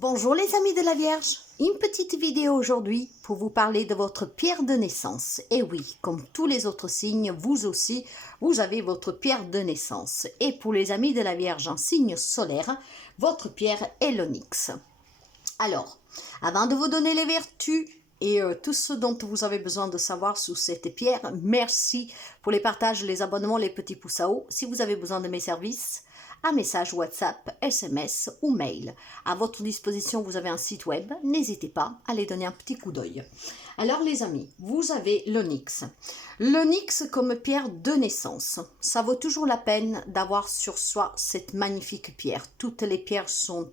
Bonjour les amis de la Vierge, une petite vidéo aujourd'hui pour vous parler de votre pierre de naissance. Et oui, comme tous les autres signes, vous aussi, vous avez votre pierre de naissance. Et pour les amis de la Vierge en signe solaire, votre pierre est l'onyx. Alors, avant de vous donner les vertus et tout ce dont vous avez besoin de savoir sur cette pierre, merci pour les partages, les abonnements, les petits pouces à haut. Si vous avez besoin de mes services, un message WhatsApp, SMS ou mail. À votre disposition, vous avez un site web. N'hésitez pas à aller donner un petit coup d'œil. Alors les amis, vous avez l'onyx. L'onyx comme pierre de naissance. Ça vaut toujours la peine d'avoir sur soi cette magnifique pierre. Toutes les pierres sont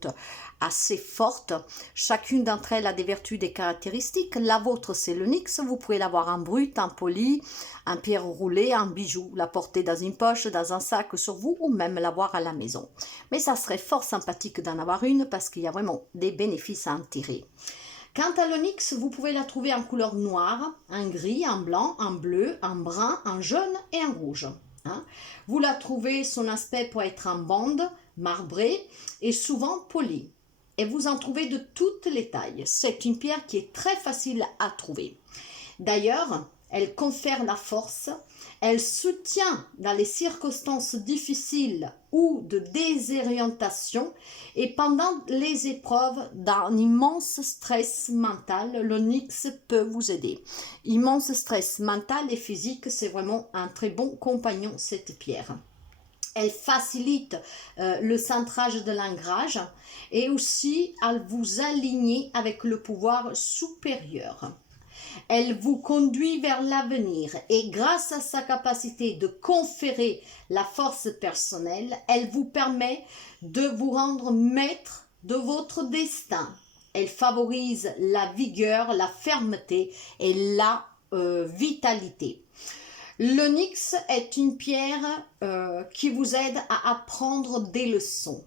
assez fortes. Chacune d'entre elles a des vertus, des caractéristiques. La vôtre, c'est l'onyx. Vous pouvez l'avoir en brut, en poli, en pierre roulée, en bijou. La porter dans une poche, dans un sac sur vous ou même l'avoir à la maison. Mais ça serait fort sympathique d'en avoir une parce qu'il y a vraiment des bénéfices à en tirer. Quant à l'onyx, vous pouvez la trouver en couleur noire, en gris, en blanc, en bleu, en brun, en jaune et en rouge. Vous la trouvez, son aspect peut être en bande, marbrée et souvent polie. Et vous en trouvez de toutes les tailles. C'est une pierre qui est très facile à trouver. D'ailleurs, elle confère la force, elle soutient dans les circonstances difficiles ou de désorientation et pendant les épreuves d'un immense stress mental, l'onyx peut vous aider. Immense stress mental et physique, c'est vraiment un très bon compagnon cette pierre. Elle facilite le centrage de l'ancrage et aussi à vous aligner avec le pouvoir supérieur. Elle vous conduit vers l'avenir et grâce à sa capacité de conférer la force personnelle, elle vous permet de vous rendre maître de votre destin. Elle favorise la vigueur, la fermeté et la vitalité. L'onyx est une pierre qui vous aide à apprendre des leçons.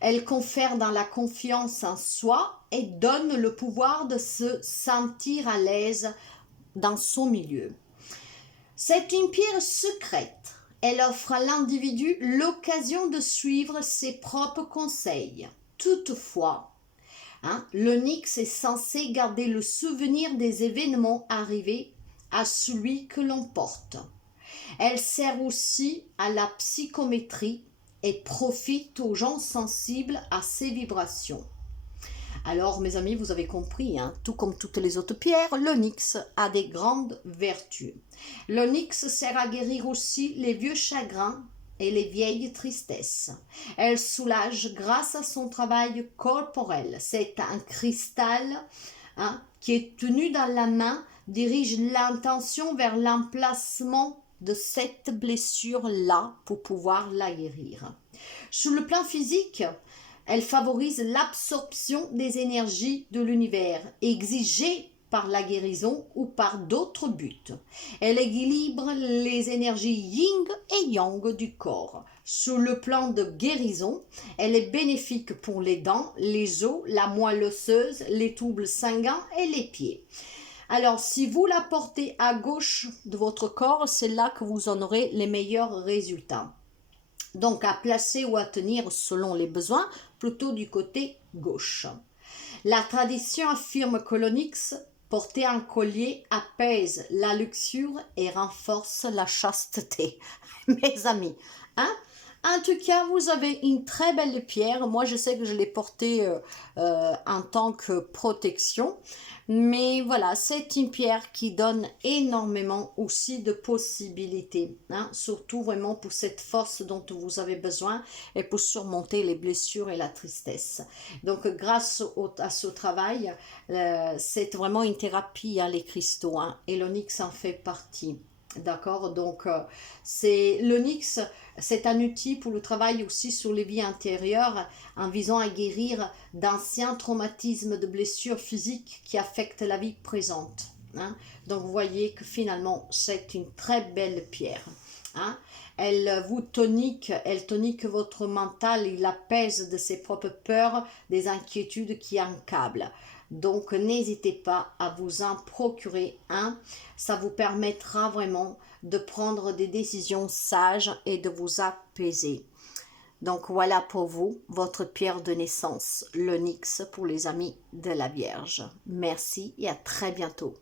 Elle confère dans la confiance en soi et donne le pouvoir de se sentir à l'aise dans son milieu. C'est une pierre secrète. Elle offre à l'individu l'occasion de suivre ses propres conseils. Toutefois, l'onyx est censé garder le souvenir des événements arrivés à celui que l'on porte. Elle sert aussi à la psychométrie et profite aux gens sensibles à ces vibrations. Alors mes amis, vous avez compris, tout comme toutes les autres pierres, l'onyx a des grandes vertus. L'onyx sert à guérir aussi les vieux chagrins et les vieilles tristesses. Elle soulage grâce à son travail corporel. C'est un cristal qui est tenu dans la main, dirige l'intention vers l'emplacement de cette blessure-là pour pouvoir la guérir. Sur le plan physique, elle favorise l'absorption des énergies de l'univers exigées par la guérison ou par d'autres buts. Elle équilibre les énergies yin et yang du corps. Sur le plan de guérison, elle est bénéfique pour les dents, les os, la moelle osseuse, les tubes sanguins et les pieds. Alors, si vous la portez à gauche de votre corps, c'est là que vous en aurez les meilleurs résultats. Donc, à placer ou à tenir selon les besoins, plutôt du côté gauche. La tradition affirme que l'onyx, porté en collier, apaise la luxure et renforce la chasteté. Mes amis, En tout cas, vous avez une très belle pierre. Moi, je sais que je l'ai portée en tant que protection. Mais voilà, c'est une pierre qui donne énormément aussi de possibilités. Surtout vraiment pour cette force dont vous avez besoin et pour surmonter les blessures et la tristesse. Donc, grâce à ce travail, c'est vraiment une thérapie, les cristaux. Et l'onyx en fait partie. D'accord, donc l'onyx, c'est un outil pour le travail aussi sur les vies intérieures en visant à guérir d'anciens traumatismes de blessures physiques qui affectent la vie présente. Donc vous voyez que finalement c'est une très belle pierre. Elle tonique votre mental, il apaise de ses propres peurs, des inquiétudes qui encablent. Donc n'hésitez pas à vous en procurer un, ça vous permettra vraiment de prendre des décisions sages et de vous apaiser. Donc voilà pour vous, votre pierre de naissance, l'onyx pour les amis de la Vierge. Merci et à très bientôt.